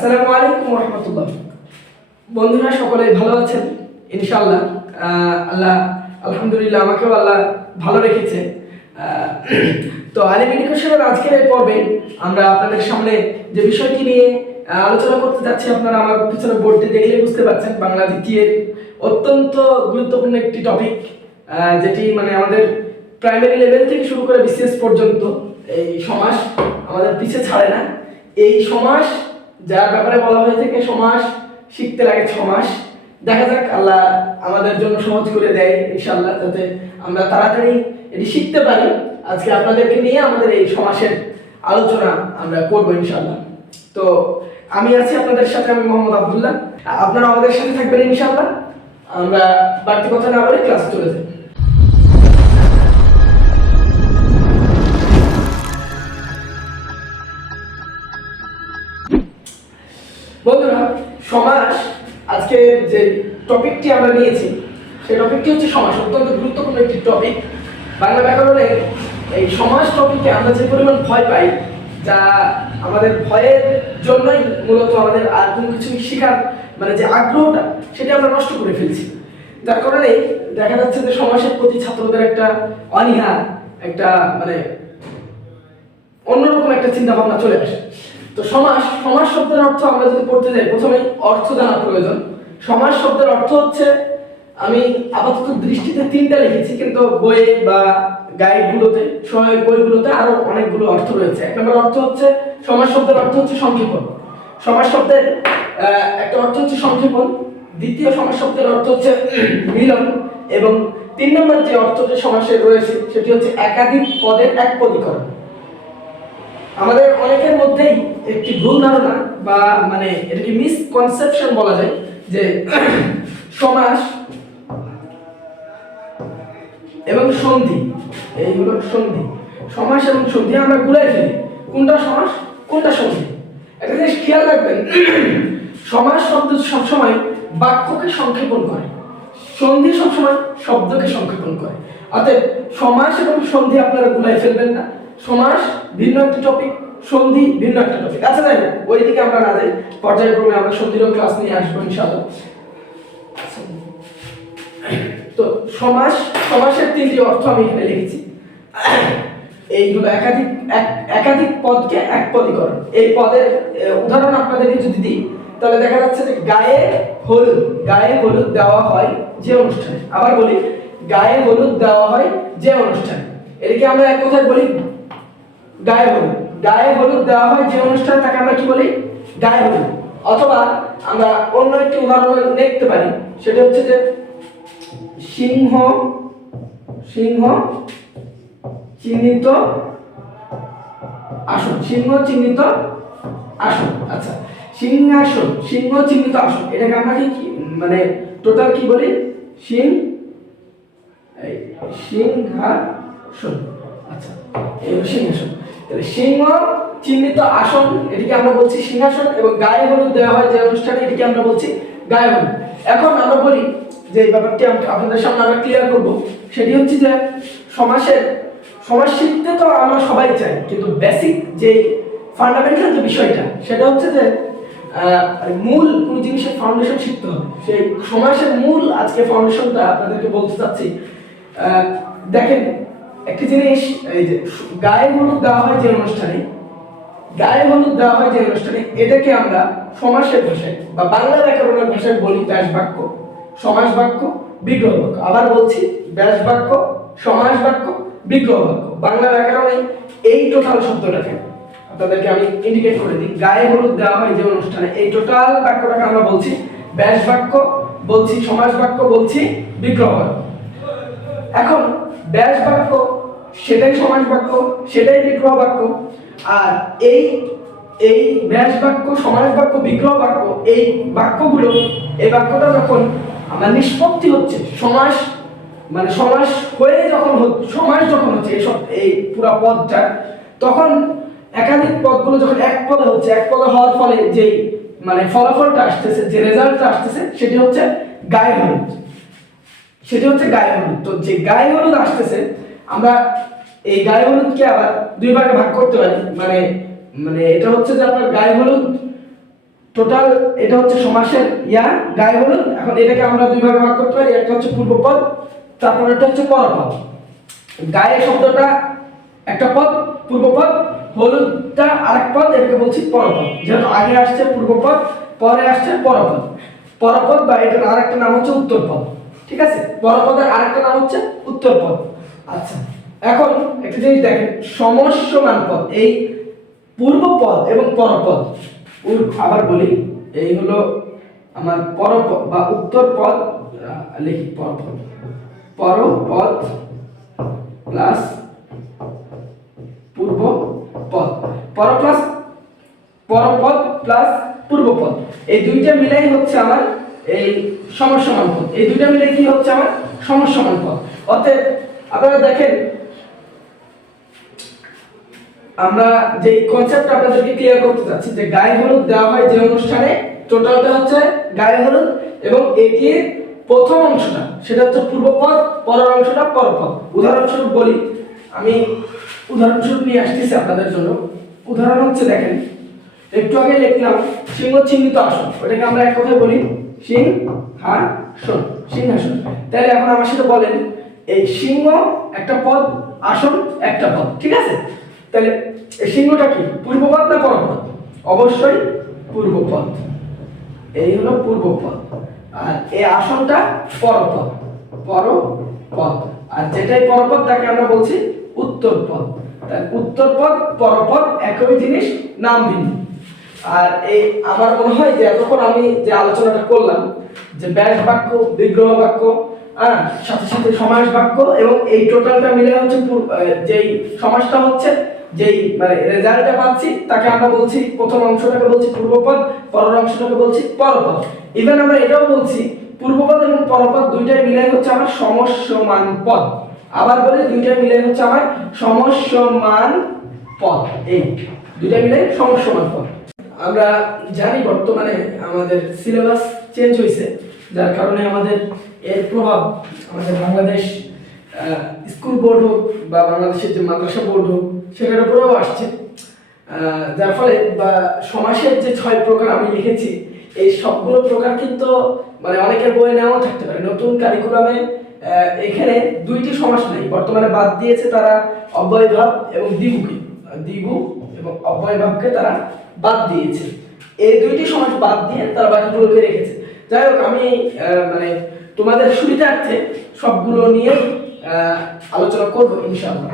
আসসালামু আলাইকুম ওয়া রাহমাতুল্লাহ। বন্ধুরা সকলে ভালো আছেন ইনশাআল্লাহ। আল্লাহ আলহামদুলিল্লাহ আমাকেও আল্লাহ ভালো রেখেছে। তো আলিম এডুকেশনের আজকের এই পর্বে আমরা আপনাদের সামনে যে বিষয়টি নিয়ে আলোচনা করতে যাচ্ছি, আপনারা আমার পিছনে বোর্ডটি দেখলে বুঝতে পারছেন, বাংলা দ্বিতীয়ের অত্যন্ত গুরুত্বপূর্ণ একটি টপিক, যেটি মানে আমাদের প্রাইমারি লেভেল থেকে শুরু করে বিসিএস পর্যন্ত এই সমাস আমাদের পিছে ছাড়ে না। এই সমাস যার ব্যাপারে বলা হয়ে থাকে সমাস শিখতে লাগে 6 মাস। দেখা যাক আল্লাহ আমাদের জন্য সহজ করে দেয় ইনশাআল্লাহ, যাতে আমরা তাড়াতাড়ি এটি শিখতে পারি। আজকে আপনাদেরকে নিয়ে আমাদের এই সমাসের আলোচনা আমরা করব ইনশাআল্লাহ। তো আমি আছি আপনাদের সাথে, আমি মোহাম্মদ আব্দুল্লাহ। আপনারা আমাদের সাথে থাকবেন ইনশাআল্লাহ। আমরা বাড়তি কথা না বলে ক্লাস চলে যাই। বন্ধুরা, সমাস আজকে যে টপিকটি আমরা নিয়েছি সেই টপিকটি হচ্ছে সমাস। অত্যন্ত গুরুত্বপূর্ণ একটি টপিক বাংলা ব্যাকরণে। এই সমাস টপিকে আমরা যে পরিমাণ ভয় পাই, যা আমাদের ভয়ের জন্যই মূলত আমাদের আর কোনো কিছু শেখার মানে যে আগ্রহটা সেটা আমরা নষ্ট করে ফেলছি। যার কারণে দেখা যাচ্ছে যে সমাসের প্রতি ছাত্রদের একটা অনীহা, একটা মানে অন্যরকম একটা চিন্তা ভাবনা চলে আসে। তো সমাস শব্দের অর্থ আমরা যদি পড়তে যাই, প্রথমেই অর্থ জানা প্রয়োজন। সমাস শব্দের অর্থ হচ্ছে, আমি আপাতত দৃষ্টিতে 3টা লিখেছি, কিন্তু বইয়ে বা গাইডগুলোতে, সহায়ক বইগুলোতে আরো অনেকগুলো অর্থ রয়েছে। 1 নম্বর অর্থ হচ্ছে, সমাস শব্দের অর্থ হচ্ছে সংক্ষেপণ। সমাস শব্দের একটা অর্থ হচ্ছে সংক্ষেপণ। দ্বিতীয় সমাস শব্দের অর্থ হচ্ছে মিলন, এবং 3 নম্বর যে অর্থটি সমাসের রয়েছে সেটি হচ্ছে একাধিক পদের একপদীকরণ। আমাদের অনেকের মধ্যেই একটি ভুল ধারণা বা মানে এটাকে মিসকনসেপশন বলা যায়, যে সমাস এবং সন্ধি, এই হলো সন্ধি। সমাস এবং সন্ধি আমরা গুলাই ফেলি, কোনটা সমাস কোনটা সন্ধি। একটা জিনিস খেয়াল রাখবেন, সমাস শব্দ সবসময় বাক্যকে সংক্ষেপণ করে, সন্ধি সবসময় শব্দকে সংক্ষেপণ করে। অতএব সমাস এবং সন্ধি আপনারা গুলাই ফেলবেন না। সমাস ভিন্ন একটা টপিক, সন্ধি ভিন্ন একটা টপিক। আচ্ছা যাই হোক, ওইদিকে আমরা না যাই, পর্যায়ক্রমে আমরা সন্ধিরও ক্লাস নিয়ে আসবো ইনশাআল্লাহ। তো সমাসের 3টি অর্থ আমি এখানে লিখেছি। এইগুলো একাধিক পদকে একপদীকরণ। এই পদের উদাহরণ আপনাদেরকে যদি দিই, তাহলে দেখা যাচ্ছে যে গায়ে হলুদ দেওয়া হয় যে অনুষ্ঠানে। আবার বলি, গায়ে হলুদ দেওয়া হয় যে অনুষ্ঠানে। এটাকে আমরা এক কথায় বলি গায়ে হলুদ দেওয়া হয় যে অনুষ্ঠানে, তাকে আমরা কি বলি? গায়ে হলুদ। অথবা আমরা অন্য একটি উদাহরণ দেখতে পারি, সেটা হচ্ছে যে সিংহ চিহ্নিত আসন। আচ্ছা, সিংহ চিহ্নিত আসন, এটাকে আমরা কি মানে টোটাল কি বলি? সিংহাসন। আচ্ছা, এই সিংহাসন। তাহলে সিংহ চিহ্নিত আসন, এটিকে আমরা বলছি সিংহাসন, এবং গায়ে হলুদ দেওয়া হয় যে অনুষ্ঠানে, এটিকে আমরা বলছি গায়ে হলুদ। এখন আমরা বলি যে এই ব্যাপারটি আপনাদের সামনে আমরা ক্লিয়ার করব, সেটি হচ্ছে যে সমাস শিখতে তো আমরা সবাই চাই, কিন্তু বেসিক যে ফান্ডামেন্টাল যে বিষয়টা, সেটা হচ্ছে যে মূল কোন জিনিসের ফাউন্ডেশন শিখতে হবে। সেই সমাসের মূল আজকে ফাউন্ডেশনটা আপনাদেরকে বলতে চাচ্ছি। দেখেন একটি জিনিস, এই যে গায়ে হলুদ দেওয়া হয় যে অনুষ্ঠানে, এটাকে আমরা সমাসের ভাষায় বা বাংলা ব্যাকরণের ভাষায় বলি ব্যাস বাক্য, সমাস বাক্য, বিগ্রহ বাক্য। আবার বলছি, ব্যাস বাক্য, সমাস বাক্য, বিগ্রহ বাক্য। বাংলা ব্যাকরণে এই টোটাল শব্দটাকে আপনাদেরকে আমি ইন্ডিকেট করে দিই। গায়ে হলুদ দেওয়া হয় যে অনুষ্ঠানে, এই টোটাল বাক্যটাকে আমরা বলছি ব্যাস বাক্য, বলছি সমাস বাক্য, বলছি বিগ্রহ বাক্য। এখন ব্যাস বাক্য সেটাই সমাস বাক্য, সেটাই বিগ্রহ বাক্য। আর এই ব্যাস বাক্য, সমাস বাক্য, বিগ্রহ বাক্য, এই বাক্যটা যখন আমার নিষ্পত্তি হচ্ছে, সমাস হয়ে যখন সমাস যখন হচ্ছে এই পুরো পদটা, তখন একাধিক পদগুলো যখন এক পদে হওয়ার ফলে যেই মানে ফলাফলটা আসতেছে, যে রেজাল্টটা আসতেছে, সেটি হচ্ছে গায়ে হলুদ। তো যে গায়ে হলুদ আসতেছে, আমরা এই গায়ে হলুদকে আবার 2 ভাগে ভাগ করতে পারি। মানে এটা হচ্ছে যে আপনার গায়ে হলুদ টোটাল এটা হচ্ছে সমাসের গায়ে হলুদ। এখন এটাকে আমরা দুই ভাগে ভাগ করতে পারি, একটা হচ্ছে পূর্বপদ, তারপর এটা হচ্ছে পরপদ। গায়ে শব্দটা একটা পদ পূর্বপদ, হলুদটা আরেক পদ, এটাকে বলছি পরপদ। যেহেতু আগে আসছে পূর্বপদ, পরে আসছে পরপদ। পরপদ বা এটার আরেকটা নাম হচ্ছে উত্তরপদ। ঠিক আছে, পরপদের আরেকটা নাম হচ্ছে উত্তরপদ। আচ্ছা, এখন একটা জিনিস দেখেন, সমস্যমান পদ, এই পূর্বপদ এবং পরপদ, আবার বলি, এই হলো আমার পরপদ বা উত্তরপদ, লিখি পরপদ, পরপদ প্লাস পূর্বপদ, পরপদ প্লাস পূর্বপদ, এই দুইটা মিলাই হচ্ছে আমার এই সমসমান পদ। এই দুইটা মিলাই কি হচ্ছে আমার সমসমান পদ। অতএব আপনারা দেখেন, আমরা যে কনসেপ্টটা আপনাদেরকে ক্লিয়ার করতে যাচ্ছি, যে গায়ে হলুদ দেওয়া হয় যে অনুষ্ঠানে, টোটালটা হচ্ছে গায়ে হলুদ, এবং এটির প্রথম অংশটা সেটা হচ্ছে পূর্বপদ, পরের অংশটা পরপদ। উদাহরণস্বরূপ বলি, আমি উদাহরণস্বরূপ নিয়ে আসতেছি আপনাদের জন্য। উদাহরণ হচ্ছে দেখেন, একটু আগে লিখলাম সিংহ চিহ্নিত আসন, ওটাকে আমরা এক কথায় বলি সিংহাসন, সিংহাসন। তাহলে এখন আমার সাথে বলেন, এই সিংহ একটা পদ, আসন একটা পদ, ঠিক আছে? তাহলে এই সিংহটা কি পূর্বপদ না পরপদ? অবশ্যই পূর্বপদ, এই হলো পূর্বপদ। আর এই আসনটা পরপদ, পরপদ। আর যেটাই পরপদ তাকে আমরা বলছি উত্তরপদ। তাই উত্তরপদ পরপদ একই জিনিস, নাম ভিন্ন। আর এই আমার মনে হয় যে এতক্ষণ আমি যে আলোচনাটা করলাম, যে ব্যাস বাক্য, বিগ্রহ বাক্য, সাথে সাথে সমাস বাক্য, এবং এই টোটালটা মিলে হচ্ছে যেই সমাসটা হচ্ছে, যেই মানে রেজাল্টটা পাচ্ছি তাকে আমরা বলছি, প্রথম অংশটাকে বলছি পূর্বপদ, পরের অংশটাকে বলছি পরপদ। ইভেন আমরা এটাও বলছি পূর্বপদ এবং পরপদ দুইটাই মিলে হচ্ছে আমার সমসমান পদ। আবার বলি, দুইটা মিলে হচ্ছে আমার সমসমান পদ, এই দুইটা মিলে সমসমান পদ। আমরা জানি বর্তমানে আমাদের সিলেবাস চেঞ্জ হয়েছে, যার কারণে আমাদের এর প্রভাব আমাদের বাংলাদেশ স্কুল বোর্ড হোক বা বাংলাদেশের যে মাদ্রাসা বোর্ড হোক সেটার উপরেও আসছে। যার ফলে বা সমাসের যে 6 প্রকার আমি লিখেছি, এই সবগুলো প্রকার কিন্তু মানে অনেকের বইয়ে নেওয়া থাকতে পারে। নতুন কারিকুলামে এখানে 2টি সমাস নেই, বর্তমানে বাদ দিয়েছে তারা অব্যয়ভাব এবং দ্বিগুকে, দ্বিগু এবং অব্যয়ভাবকে তারা বাদ দিয়েছে। এই 2টি সমাস বাদ দিয়ে তারা বাকিগুলোকে রেখেছে। যাই হোক, আমি মানে তোমাদের সুবিধার্থে সবগুলো নিয়ে আলোচনা করব ইনশাআল্লাহ।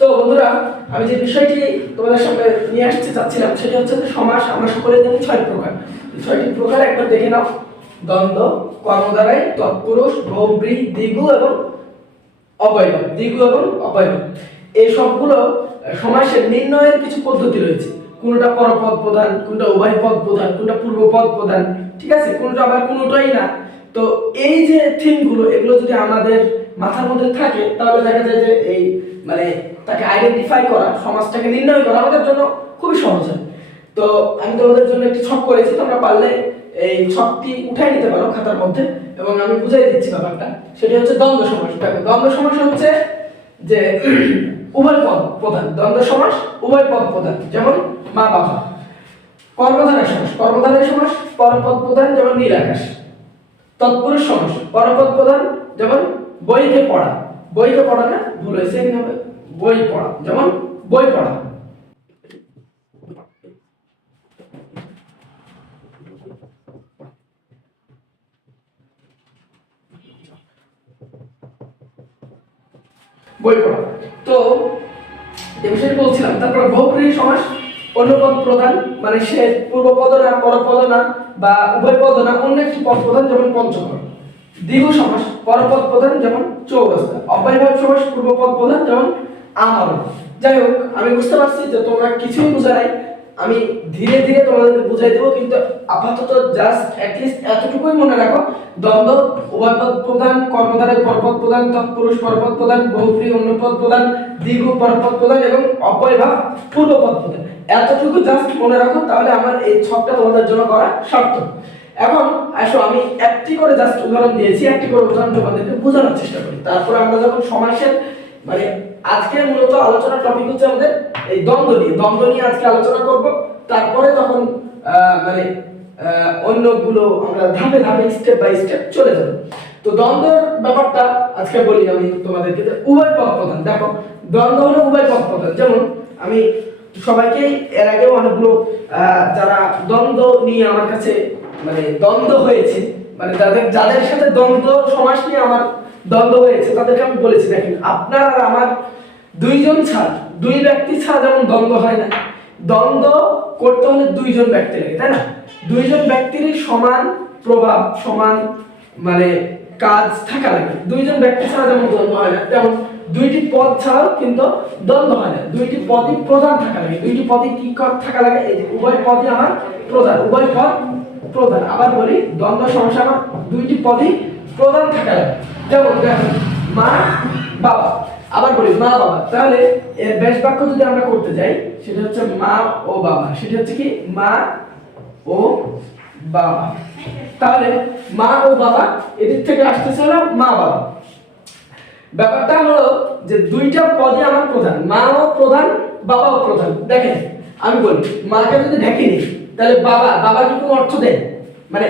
তো বন্ধুরা, আমি যে বিষয়টি তোমাদের সামনে নিয়ে আসতে চাচ্ছিলাম সেটা হচ্ছে যে সমাস আমরা সকলে জানি 6 প্রকার। 6টি প্রকার একবার দেখে নাও: দ্বন্দ্ব, কর্মদ্বারাই, তৎপুরুষ, বহুব্রীহি, দ্বিগু এবং অব্যয়ভাব। দ্বিগু এবং অব্যয়ভাব এই সবগুলো সমাসের নির্ণয়ের কিছু পদ্ধতি রয়েছে। কোনটা পরপদ প্রধান, কোনটা উভয় পদ প্রধান, কোনটা পূর্বপদ প্রধান, ঠিক আছে, কোনটা আবার কোনটাই না। তো এই যে থিমগুলো, এগুলো যদি আমাদের মাথার মধ্যে থাকে তাহলে দেখা যায় যে এই মানে তাকে আইডেন্টিফাই করা, সমাজটাকে নির্ণয় করা আমাদের জন্য খুবই সহজ হয়। তো আমি তোমাদের জন্য একটি ছক করেছি, তোমরা পারলে এই ছকটি উঠাই নিতে পারো খাতার মধ্যে, এবং আমি বুঝাই দিচ্ছি ব্যাপারটা। সেটা হচ্ছে দ্বন্দ্ব সমাস। দ্বন্দ্ব সমাস হচ্ছে যে উভয় পদ প্রধান, দ্বন্দ্ব সমাস উভয় পদ প্রধান, যেমন মা বাবা। কর্মধারয় সমাস, কর্মধারয় সমাস পরপদ প্রধান, যেমন নীল আকাশ। তৎপুরুষ সমাস পরপদ প্রধান, যেমন বইকে পড়া। বইকে পড়া না, ভুল হয়েছে, এখানে হবে বই পড়া, যেমন বই পড়া। বই পড়া। তো এই বিষয়টি বলছিলাম। তারপর বহুব্রীহি সমাস, অনুপদ প্রধান, মানে সে পূর্বপদ না, পরপদ না বা উভয় পদ না, অন্য একটি পদ প্রধান, যেমন পঞ্চকর। দ্বিগু সমাস পরপদ প্রধান, যেমন চৌরাস্তা। অব্যয়ভাব সমাস পূর্বপদ প্রধান, যেমন আমরণ। যাই হোক, আমি বুঝতে পারছি যে তোমরা কিছুই বুঝা নাই, আমি ধীরে ধীরে তোমাদেরকে বুঝাই দেবো, কিন্তু আপাতত জাস্ট অ্যাটলিস্ট এতটুকুই মনে রাখো: দ্বন্দ্ব উভয় পদ প্রধান, কর্মধারয় পরপদ প্রধান, তৎপুরুষ পরপদ প্রধান, বহুব্রীহি অনুপদ প্রধান, দ্বিগু পরপদ প্রধান এবং অব্যয়ভাব পূর্বপদ প্রধান। এতটুকু জাস্ট মনে রাখো, তাহলে আমার এই ছকটা তোমাদের জন্য করা সার্থক। এখন আসো, আমি একটি করে জাস্ট উদাহরণ দিয়েছি, একটি করে উদাহরণ তোমাদেরকে বোঝানোর চেষ্টা করি। তারপর আমরা যখন সমাসের মানে আজকে মূলত আলোচনার টপিক হচ্ছে আমাদের এই দ্বন্দ্ব নিয়ে আজকে আলোচনা করব। তারপরে তখন মানে অন্যগুলো আমরা ধাপে ধাপে স্টেপ বাই স্টেপ চলে যাব। তো দ্বন্দ্বের ব্যাপারটা আজকে বলি আমি তোমাদেরকে, উভয় পদ প্রধান। দেখো দ্বন্দ্ব হলো উভয় পদ প্রধান। যেমন আমি সবাইকে এর আগেও অনেকগুলো যারা দ্বন্দ্ব নিয়ে আমার কাছে মানে দ্বন্দ্ব হয়েছে, মানে যাদের সাথে দ্বন্দ্ব সমাস নিয়ে আমার দ্বন্দ্ব হয়েছে তাদেরকে আমি বলেছি, দেখেন আপনার আর আমার দুইজন ছাড়া, দুই ব্যক্তি ছাড়া যেমন দ্বন্দ্ব হয় না, দ্বন্দ্ব করতে হলে দুইজন ব্যক্তি লাগে, তাই না? দুইজন ব্যক্তির সমান প্রভাব, সমান মানে কাজ থাকা লাগে। দুইজন ব্যক্তি ছাড়া যেমন দ্বন্দ্ব হয় না, তেমন দুইটি পদ ছাড়াও কিন্তু দ্বন্দ্ব হয় না। দুইটি পদই প্রধান থাকা লাগে। দুইটি পদই কি থাকা লাগে? এই যে উভয় পদই আমার প্রধান, উভয় পদ প্রধান। আবার বলি, দ্বন্দ্ব সমস্যা আমার দুইটি পদই প্রধান থাকা লাগে। যেমন দেখো মা বাবা, আবার বলি মা বাবা। তাহলে এর ব্যাস বাক্য যদি আমরা করতে যাই, সেটা হচ্ছে মা ও বাবা। সেটা হচ্ছে কি? মা ও বাবা। তাহলে মা ও বাবা এদিক থেকে আসতেছে হলো মা বাবা। ব্যাপারটা হলো যে দুইটা পদই আমার প্রধান, মাও প্রধান বাবাও প্রধান। দেখেন আমি বলি, মাকে যদি ঢেকে নিই তাহলে বাবা কি কোনো অর্থ দেয়? মানে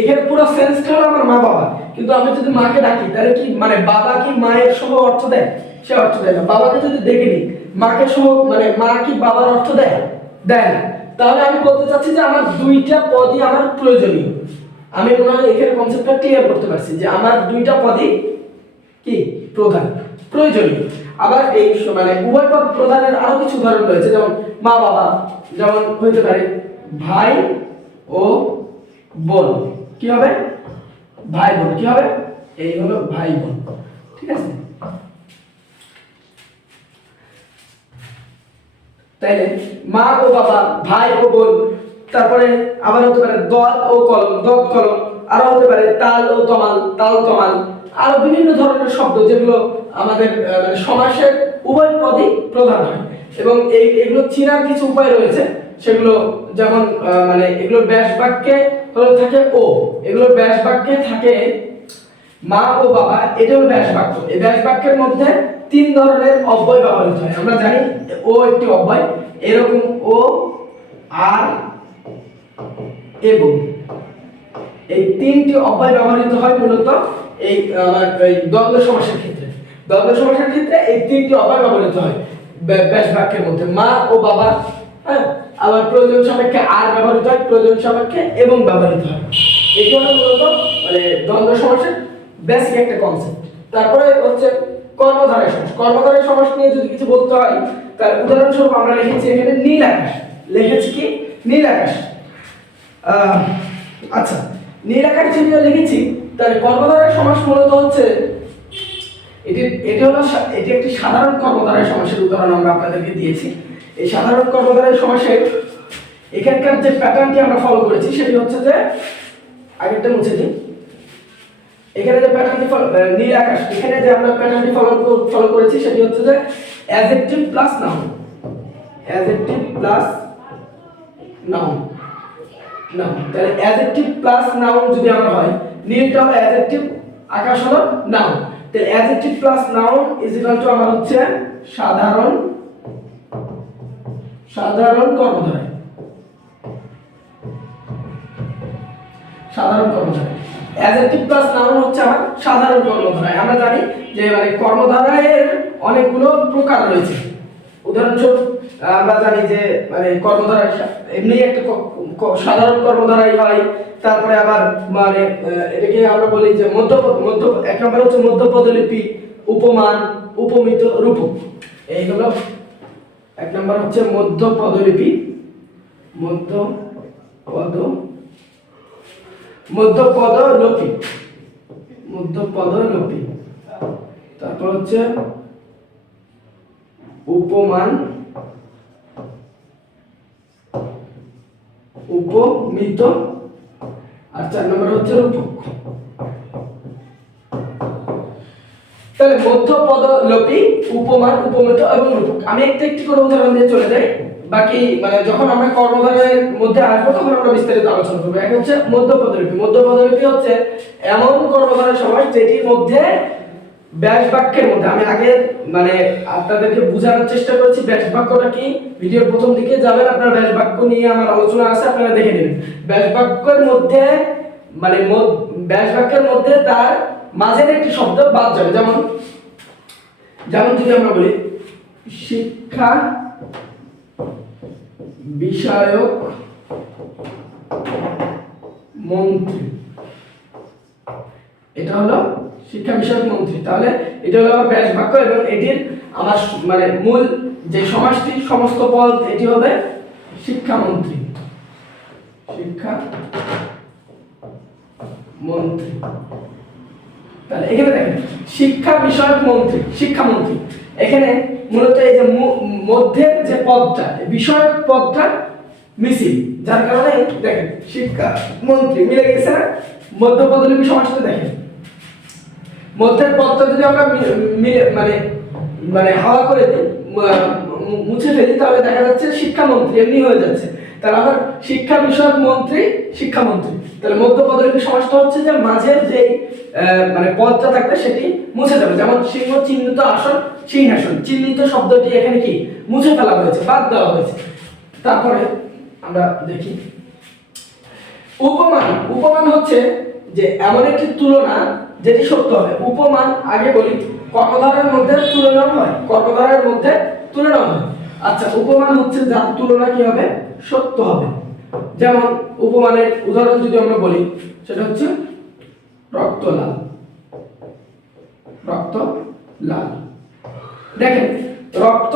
এখানে পুরো সেন্সটা হলো আমার মা বাবা, কিন্তু আমি যদি মাকে ডাকি তাহলে কি মানে বাবা কি মায়ের সহ অর্থ দেয়? সে অর্থ দেয় না। বাবাকে যদি ডেকে নিই মাকে সহ, মানে মা কি বাবার অর্থ দেয়? দেয় না। তাহলে আমি বলতে চাচ্ছি যে আমার দুইটা পদই আমার প্রয়োজনীয়। আমি মনে হয় এখানে কনসেপ্টটা ক্লিয়ার করতে পারছি যে আমার দুইটা পদই কি প্রধান, প্রয়োজনীয়। আবার এই মানে উভয় পদ প্রধানের আরো কিছু উদাহরণ রয়েছে, যেমন মা বাবা, যেমন হইতে পারে ভাই ও বোন। কি হবে? ভাই বোন। কি হবে? এই হলো ভাই বোন। ঠিক আছে? তাইলে মা ও বাবা, ভাই ও বোন। তারপরে আবার হতে পারে দল ও কলম, দল কলম। আরো হতে পারে তাল ও তমাল, তাল তমাল। আরো বিভিন্ন ধরনের শব্দ যেগুলো আমাদের মানে সমাসের উভয় পদই প্রধান হয়। এবং এগুলো চেনার কিছু উপায় রয়েছে, সেগুলো যেমন মানে এগুলো ব্যাস বাক্যে হলো থাকে ও, এগুলো ব্যাস বাক্যে থাকে মা ও বাবা। এটা হলো ব্যাস বাক্য। এই ব্যাস বাক্যের মধ্যে তিন ধরনের অব্যয় ব্যবহৃত হয়। আমরা জানি ও একটি অব্যয়, এরকম ও, আর, এবং। এই তিনটি অব্যয় ব্যবহৃত হয় মূলত এই দ্বন্দ্ব সমাসের ক্ষেত্রে। দ্বন্দ্ব সমাসের ক্ষেত্রে এই তিনটি অব্যয় ব্যবহৃত হয় ব্যাস বাক্যের মধ্যে, মা ও বাবা। হ্যাঁ, আবার প্রয়োজন সাপেক্ষে আর ব্যবহৃত হয়, প্রয়োজন সাপেক্ষে এবং ব্যবহৃত হয়। এই হলো মূলত মানে দ্বন্দ্ব সমাসের বেসিক একটা কনসেপ্ট। তারপরে হচ্ছে কর্মধারয় সমাস। কর্মধারয় সমাস নিয়ে যদি কিছু বলতে হয়, তার উদাহরণস্বরূপ আমরা লিখেছি এখানে নীল আকাশ। লিখেছি কি? নীল আকাশ। আচ্ছা, নীল আকাশ যেটা লিখেছি, তাহলে কর্মধারয় সমাস মূলত হচ্ছে এটি একটি সাধারণ কর্মধারয় সমাসের উদাহরণ আমরা আপনাদেরকে দিয়েছি। এই সাধারণ কর্মধারয় সমাসের এখানকার যে প্যাটার্নটি আমরা ফলো করেছি সেটি হচ্ছে যে, আগেরটা মুছে দিই। এখানে যে প্যাটার্নটি নীল আকাশ, এখানে যে আমরা প্যাটার্নটি ফলো করেছি সেটি হচ্ছে যে adjective plus noun. Adjective plus noun. Noun. তাহলে অ্যাডজেক্টিভ প্লাস নাউন যদি আমরা হয়, নীলটা হলো অ্যাডজেক্টিভ, আকাশ হলো নাউন। তাহলে adjective plus noun is equal to আমার হচ্ছে সাধারণ কর্মধারয়। সাধারণ কর্মধারয়। অ্যাডজেক্টিভ প্লাস নাউন হচ্ছে আমার সাধারণ কর্মধারয়। আমরা জানি যে মানে কর্মধারয়ের অনেকগুলো প্রকার রয়েছে। উদাহরণস্বরূপ আমরা জানি যে মানে কর্মধারয় এমনি একটা সাধারণ কর্মধারয় হয়। তারপরে আবার মানে এটাকে আমরা বলি যে মধ্য এক নম্বর হচ্ছে মধ্যপদলিপি, উপমান, উপমিত, রূপক। এই হলো এক নম্বর হচ্ছে মধ্যপদলিপি, মধ্যপদলোপী। তারপর হচ্ছে উপমান, উপমিত, আর 4 নম্বর হচ্ছে রূপক। তাহলে মধ্যপদলোপী, উপমান, উপমিত এবং রূপক। আমি একটি করে উদাহরণ দিয়ে চলে যাই, বাকি মানে যখন আমরা কর্মধারয়ের মধ্যে আসবো তখন আমরা বিস্তারিত আলোচনা করবো। এক হচ্ছে মধ্যপদলিপি। মধ্যপদলিপি হচ্ছে এমন কর্মধারয় সমাস যেটির মধ্যে ব্যাস বাক্যের মধ্যে আমি আগে মানে আপনাদেরকে বোঝানোর চেষ্টা করেছি ব্যাস বাক্যটা কি। ভিডিওর প্রথম দিকে যাবেন, আপনারা ব্যাস বাক্য নিয়ে আমার আলোচনা আছে, আপনারা দেখে নেবেন। ব্যাস বাক্যের মধ্যে মানে ব্যাস বাক্যের মধ্যে তার মাঝের একটি শব্দ বাদ যাবে। যেমন যদি আমরা বলি শিক্ষা বিষয়ক মন্ত্রী, এটা হলো শিক্ষা বিষয়ক মন্ত্রী, তাহলে এটা হলো আমার ব্যাস বাক্য এবং এটির আমার মানে মূল যে সমাসটি সমস্ত পদ এটি হবে শিক্ষামন্ত্রী, শিক্ষা মন্ত্রী। তাহলে এখানে দেখেন শিক্ষা বিষয়ক মন্ত্রী, শিক্ষামন্ত্রী, এখানে মূলত এই যে মধ্যের যে পদটা বিষয়ক পদটা মিসিং, যার কারণে দেখেন শিক্ষা মন্ত্রী মিলে গেছে না। মধ্য পদলিপি সমাসটা দেখেন, মধ্যের পদটা যদি আমরা মানে মানে হাওয়া করে দিই, মুছে ফেলি, তাহলে দেখা যাচ্ছে শিক্ষামন্ত্রী এমনি হয়ে যাচ্ছে। তাহলে আবার শিক্ষা বিষয়ক মন্ত্রী শিক্ষামন্ত্রী, তাহলে মধ্য পদলিপি সমাসটা হচ্ছে যে মাঝের যে মানে পদটা থাকবে সেটি মুছে যাবে। যেমন সিংহ চিহ্নিত আসন সিংহাসন, চিহ্নিত শব্দটি এখানে কি মুছে ফেলা হয়েছে, বাদ দেওয়া হয়েছে। তারপরে আমরা দেখি উপমান। উপমান হচ্ছে যে এমন একটি তুলনা যেটি সত্য হবে। উপমান আগে বলি কর্মধারয়ের মধ্যে তুলনা হয়, কর্মধারয়ের মধ্যে তুলনা হয়। আচ্ছা, উপমান হচ্ছে যার তুলনা কি হবে সত্য হবে। যেমন উপমানের উদাহরণ যদি আমরা বলি সেটা হচ্ছে রক্ত লাল, রক্ত লাল। দেখেন রক্ত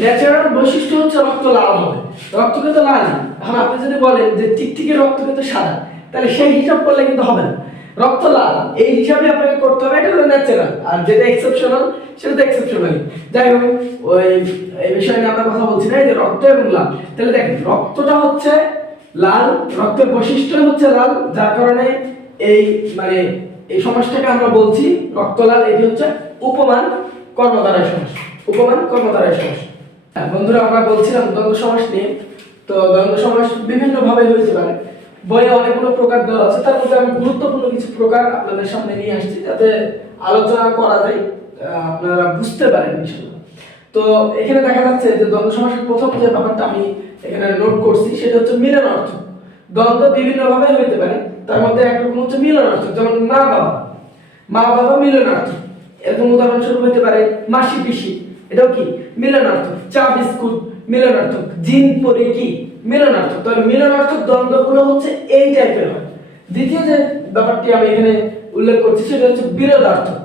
ন্যাচারাল বৈশিষ্ট্য হচ্ছে রক্ত লাল হবে, রক্ত কিন্তু লাল। এখন আপনি যদি বলেন যে টিকটিকি রক্ত কিন্তু সাদা, তাহলে সেই হিসাব করলে কিন্তু হবে না। রক্ত লাল এই হিসাবে আপনাকে করতে হবে, এটা হলো ন্যাচারাল, আর যেটা এক্সেপশনাল সেটা তো এক্সেপশনাল। যাই হোক ওই এই বিষয় নিয়ে আমরা কথা বলছি না, যে রক্ত এবং লাল। তাহলে দেখেন রক্তটা হচ্ছে লাল, রক্তের বৈশিষ্ট্য হচ্ছে লাল, যার কারণে এই মানে এই সমাসটাকে আমরা বলছি রক্ত লাল। এটি হচ্ছে উপমান কর্মধারয় সমাস, উপমান কর্মধারয় সমাস। বন্ধুরা আমরা বলছিলাম দ্বন্দ্ব সমাস নিয়ে। তো দ্বন্দ্ব সমাস বিভিন্ন ভাবে হইতে পারে, বইয়ে অনেকগুলো প্রকার দেওয়া আছে, তার মধ্যে আমি গুরুত্বপূর্ণ কিছু প্রকার আপনাদের সামনে নিয়ে আসছি যাতে আলোচনা করা যায়, আপনারা বুঝতে পারেন ইনশাআল্লাহ। তো এখানে দেখা যাচ্ছে যে দ্বন্দ্ব সমাসের প্রথম যে ব্যাপারটা আমি এখানে নোট করছি সেটা হচ্ছে মিলনার্থক। দ্বন্দ্ব বিভিন্ন ভাবে হইতে পারে, তার মধ্যে একরকম হচ্ছে মিলনার্থক, যেমন মা বাবা, মা বাবা মিলনার্থক। এরকম উদাহরণস্বরূপ হইতে পারে মাসি পিসি, এটাও কি মিলনার্থক। চা বিস্কুট মিলনার্থক, জিন পরি কি মিলনার্থক। তাহলে মিলনার্থক দ্বন্দ্বগুলো হচ্ছে এই টাইপের হয়। দ্বিতীয় যে ব্যাপারটি আমি এখানে উল্লেখ করছি সেটা হচ্ছে বিরোধার্থক।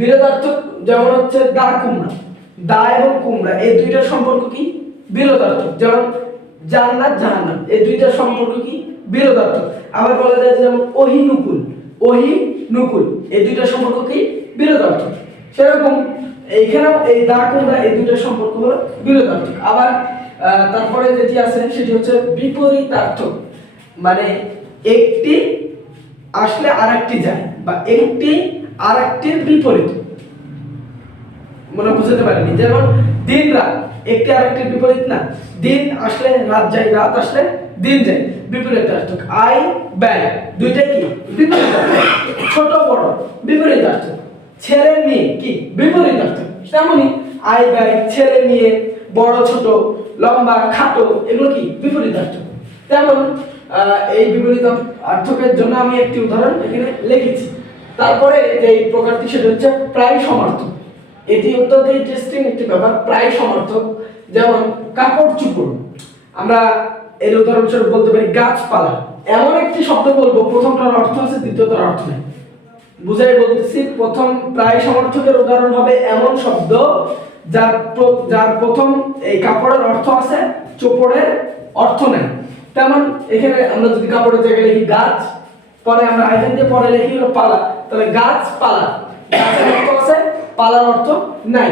বিরোধার্থক যেমন হচ্ছে দা কুমড়া, দা এবং কুমড়া এই দুইটার সম্পর্ক কি বিরোধার্থক। যেমন জান্নাত জাহান্নাম এই দুইটার সম্পর্ক কি বিরোধার্থক। আবার বলা যায় যেমন ওহি নুকুল, ওহি নুকুল এই দুইটার সম্পর্ক কি বিরোধার্থক। সেরকম এইখানেও এই দা কুমড়া এই দুইটার সম্পর্ক হলো বিরোধার্থক। আবার তারপরে যেটি আছে সেটি হচ্ছে বিপরীতার্থক, মানে একটি আসলে আরেকটি যায়, বা একটি আরেকটির বিপরীত। মনে বুঝতে পারিনি, যেমন দিন রাত একটি আরেকটির বিপরীত না, দিন আসলে রাত যায়, রাত আসলে দিন যায়, বিপরীতার্থক। আয় ব্যয় দুইটাই কি বিপরীতার্থক। ছোট বড় বিপরীতার্থক, ছেলে মেয়ে কি বিপরীতার্থক। তেমনি আয় ব্যয়, ছেলে মেয়ে, বড় ছোট, লম্বা খাটো এগুলো কি বিপরীতার্থক। তেমন এই বিপরীতার্থকের জন্য আমি একটি উদাহরণ এখানে লিখেছি। তারপরে যে প্রকারটি সেটা হচ্ছে প্রায় সমার্থক। এটি অত্যন্ত ইন্টারেস্টিং একটি ব্যাপার, প্রায় সমার্থক। যেমন কাপড় চোপড়, আমরা এর উদাহরণস্বরূপ বলতে পারি গাছপালা। এমন একটি শব্দ বলবো প্রথমটার অর্থ আছে দ্বিতীয়টার অর্থ নেই, বুঝাই বলতেছি। প্রথম প্রায় সমার্থকের উদাহরণ হবে এমন শব্দ যার প্রথম এই কাপড়ের অর্থ আছে, চোপড়ের অর্থ নেই। তেমন এখানে আমরা যদি কাপড়ের জায়গায় লিখি গাছ, পরে আমরা আইটেম দিয়ে পরে লিখি হলো পালা, তাহলে গাছ পালা, গাছের অর্থ আছে পালার অর্থ নাই।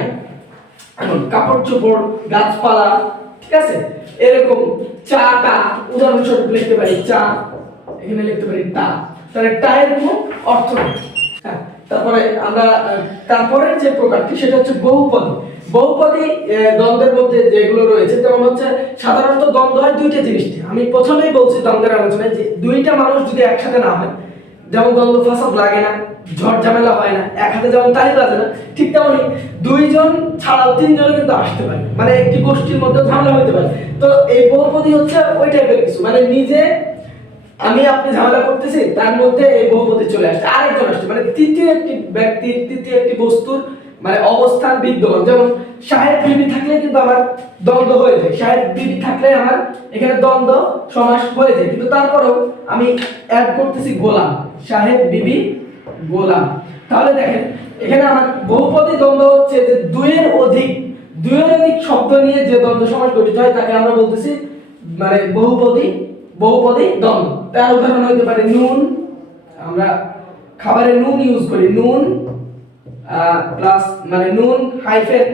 এখন কাপড় চোপড় গাছপালা, ঠিক আছে। এরকম চা টা উদাহরণস্বরূপ লিখতে পারি চা, এখানে লিখতে পারি টা, তাহলে টায়ের কোনো অর্থ নেই। হ্যাঁ, তারপরে যে প্রকারটি সেটা হচ্ছে বহুপদী। বহুপদী দ্বন্দ্বের মধ্যে যেগুলো রয়েছে, যেমন হচ্ছে সাধারণত দ্বন্দ্ব হয় দুইটা জিনিস নিয়ে। আমি প্রথমেই বলছি দ্বন্দ্বের আলোচনায় যে দুইটা মানুষ যদি একসাথে না হয়, যেমন দ্বন্দ্ব ফাসাদ লাগে না, ঝড় ঝামেলা হয় না, এক হাতে যেমন তালি বাজে না, ঠিক তেমনি দুইজন ছাড়াও তিনজনও কিন্তু আসতে পারে, মানে একটি গোষ্ঠীর মধ্যে ঝামেলা হতে পারে। তো এই বহুপদী হচ্ছে ওই টাইপের কিছু, মানে নিজে আমি আপনি ঝামেলা করতেছি, তার মধ্যে এই বহুপদী চলে আসছে, আরেকজন আসছে, মানে তৃতীয় একটি ব্যক্তির, তৃতীয় একটি বস্তুর মানে অবস্থান বিদ্যমান। যেমন সাহেব বিবি থাকলে কিন্তু আমার দ্বন্দ্ব হয়ে যায়, সাহেব বিবি থাকলে আমার এখানে দ্বন্দ্ব সমাস হয়ে যায়, কিন্তু তারপরেও আমি অ্যাড করতেছি গোলাম, সাহেব বিবি গোলাম। তাহলে দেখেন এখানে আমার বহুপদী দ্বন্দ্ব হচ্ছে যে দুইয়ের অধিক শব্দ নিয়ে যে দ্বন্দ্ব সমাস গঠিত হয় তাকে আমরা বলতেছি মানে বহুপদী দ্বন্দ্ব। তার উদাহরণ হতে পারে নুন, আমরা খাবারে নুন ইউজ করি, নুন প্লাস মানে নুন হাইফেন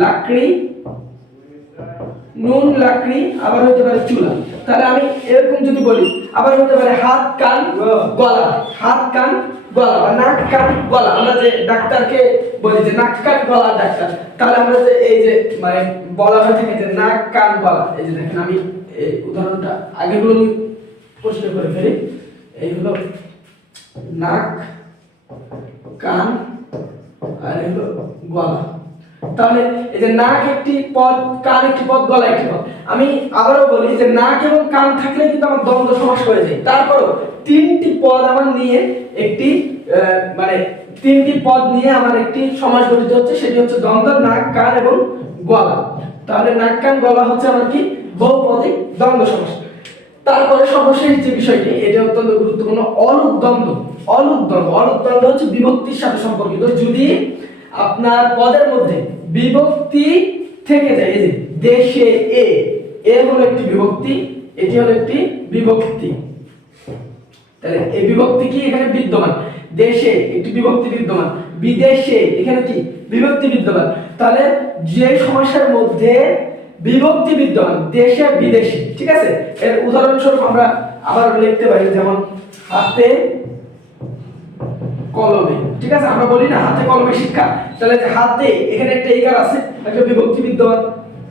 লাকড়ি, নুন লাকড়ি, আবার হতে পারে চুলা। তাহলে আমি এরকম যদি বলি, আবার হতে পারে হাত কান গলা, হাত কান গলা বা নাক কান গলা। আমরা যে ডাক্তারকে বলি যে নাক কান গলা ডাক্তার, তাহলে আমরা যে এই যে মানে বলা হয়ে থাকে যে নাক কান গলা, এই যে দেখেন আমি এই উদাহরণটা আগেগুলো আমি পরিষ্কার করে ফেলি। এই হলো নাক, কান আর হলো গলা। তাহলে এই যে নাক একটি পদ, কান একটি পদ, গলা একটি পদ। আমি আবারও বলি যে নাক এবং কান থাকলে কিন্তু আমার দ্বন্দ্ব সমাস হয়ে যায়। তারপরও তিনটি পদ আমার নিয়ে একটি মানে তিনটি পদ নিয়ে আমার একটি সমাস গঠিত হচ্ছে, সেটি হচ্ছে দ্বন্দ্ব নাক, কান এবং গলা। তাহলে নাক, কান, গলা হচ্ছে আমার কি বহুপদী দ্বন্দ্ব সমাস। তারপরে সর্বশেষ যে বিষয়টি, এটা অত্যন্ত গুরুত্বপূর্ণ, অলুক দ্বন্দ্ব। অলুক দ্বন্দ্ব হচ্ছে বিভক্তির সাথে সম্পর্কিত। যদি আপনার পদের মধ্যে বিভক্তি থেকে যায়, এই যে দেশে এ হলো একটি বিভক্তি, এটি হলো একটি বিভক্তি, তাহলে এই বিভক্তি কি এখানে বিদ্যমান, দেশে একটি বিভক্তি বিদ্যমান, বিদেশে এখানে কি বিভক্তি বিদ্যমান। তাহলে যে সমস্যার মধ্যে বিভক্তি বিদ্যমান, দেশে বিদেশে, ঠিক আছে, এর উদাহরণস্বরূপ আমরা আবার লিখতে পারি, যেমন হাতে কলমে, ঠিক আছে, আমরা বলি না হাতে কলমে শিক্ষা। তাহলে যে হাতে এখানে একটা একার আছে, একটা বিভক্তি বিদ্যমান,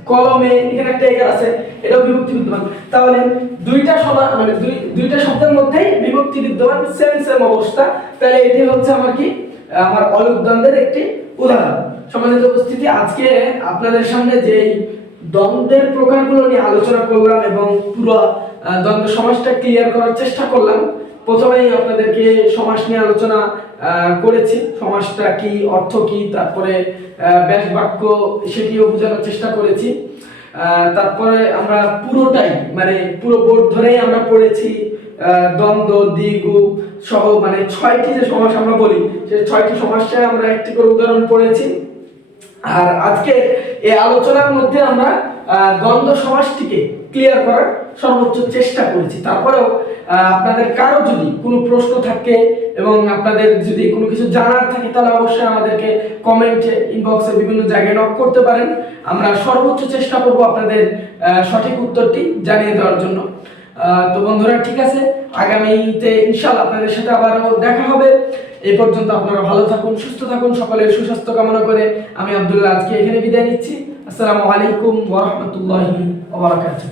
কলমে এখানে একটা একার আছে, এটাও বিভক্তি বিদ্যমান। তাহলে দুইটা সমান মানে দুইটা শব্দের মধ্যেই বিভক্তি বিদ্যমান, সেম অবস্থা। তাহলে এটি হচ্ছে আমার কি আমার অলুক দ্বন্দ্বের একটি উদাহরণ। সম্মানিত উপস্থিতি, আজকে আপনাদের সামনে যে দ্বন্দ্বের প্রকারগুলো নিয়ে আলোচনা করলাম এবং পুরো দ্বন্দ্ব সমাসটা ক্লিয়ার করার চেষ্টা করলাম। প্রথমেই আপনাদেরকে সমাস নিয়ে আলোচনা করেছি, সমাসটা কি, অর্থ কি, তারপরে ব্যাস বাক্য সেটিও বোঝানোর চেষ্টা করেছি। তারপরে আমরা পুরোটাই মানে পুরো বোর্ড ধরেই আমরা পড়েছি দ্বন্দ্ব, দ্বিগু সহ মানে 6টি যে সমাস আমরা বলি, সেই 6টি সমাসে আমরা একটি করে উদাহরণ পড়েছি। আর আজকে এই আলোচনার মধ্যে আমরা দ্বন্দ্ব সমাসটিকে ক্লিয়ার করার সর্বোচ্চ চেষ্টা করেছি। তারপরেও আপনাদের কারো যদি কোনো প্রশ্ন থাকে এবং আপনাদের যদি কোনো কিছু জানার থাকে, তাহলে অবশ্যই আমাদেরকে কমেন্টে, ইনবক্সে, বিভিন্ন জায়গায় নক করতে পারেন। আমরা সর্বোচ্চ চেষ্টা করব আপনাদের সঠিক উত্তরটি জানিয়ে দেওয়ার জন্য। তো বন্ধুরা, ঠিক আছে, আগামীতে ইনশাআল্লাহ আপনাদের সাথে আবারও দেখা হবে। এই পর্যন্ত আপনারা ভালো থাকুন, সুস্থ থাকুন, সকলের সুস্বাস্থ্য কামনা করে আমি আব্দুল্লাহ আজকে এখানে বিদায় নিচ্ছি। আসসালামু আলাইকুম ওয়া রাহমাতুল্লাহি ওয়া বারাকাতুহু।